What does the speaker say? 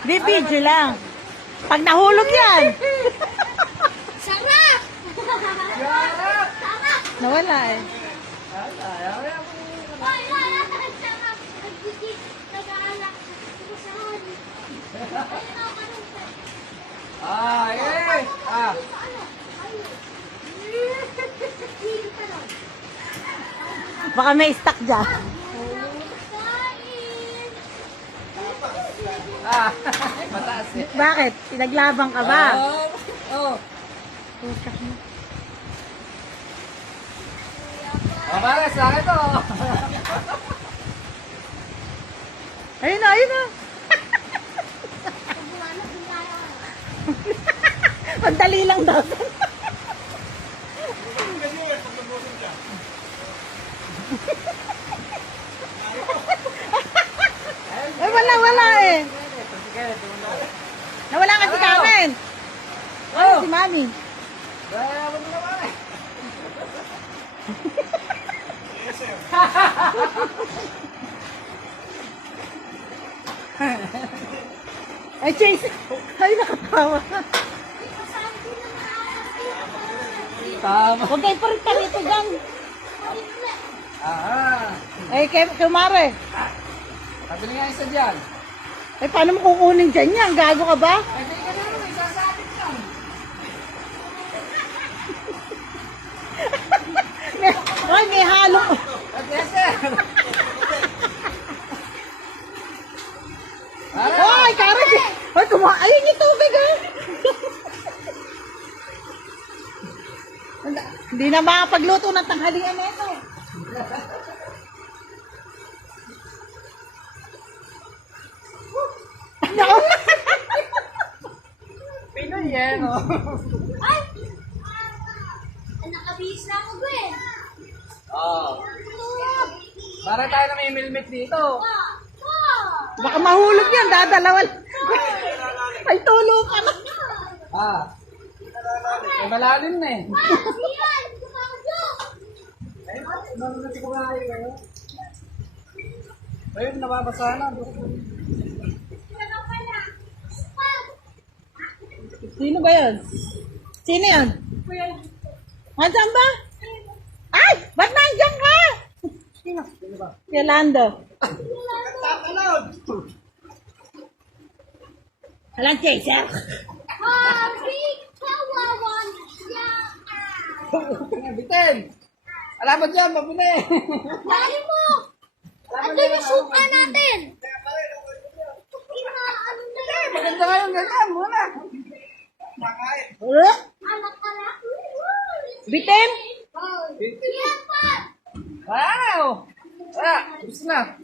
Di, video lang. Pag nahulog yan. Sarap! Sarap! Nawala eh. Ay, sarap! Nagdikit, nag-aalak. Kusahan. Ayun ako kanunta. Baka may stock dyan. Mataas eh. Bakit? Pinaglabang ka ba? Oh. Pusak mo. Para sa akin to. Ayun na, ayun na. Madali lang daw. Ay, wala eh. Nawala kasi kanin. Oh, si Mami. Ay, Chase. Ay, nakatawa. Tama. Huwag kayo parita rito dyan. Ay, Mare. Pabili nga isa dyan. Ay, paano mo kukunin dyan yan? Gago ka ba? Ay, di ka naman, isasabit lang. Ay, may halo. Yes, sir. Ay, Karen. Ay, ayun yung tubig, ah. Hindi na makapagluto ng tanghalian na ito. Pinoy yan, oh. Ay! Nakabihis na ako, Gwen. Oh. Para tayo na may milmit dito. Baka mahulog yan, dadalawan. Ay, tulo ka na. May malalim na eh. Yan! Kumakadyo! Ayun, nababasa na. Sino ba yun? Sino yun? Nandiyan ba? Ay! Ba't nandiyan ka? Sino? Si Yolando. Alam, Chaser. Happy kawawan siya! Bitin! Alam mo dyan, mabili! Dali mo! Ando yung suka natin! Ano na yan? Maganda nga yung ganyan, muna! Anak-anak! Bitin? Yan pa! Wow! Gusto na!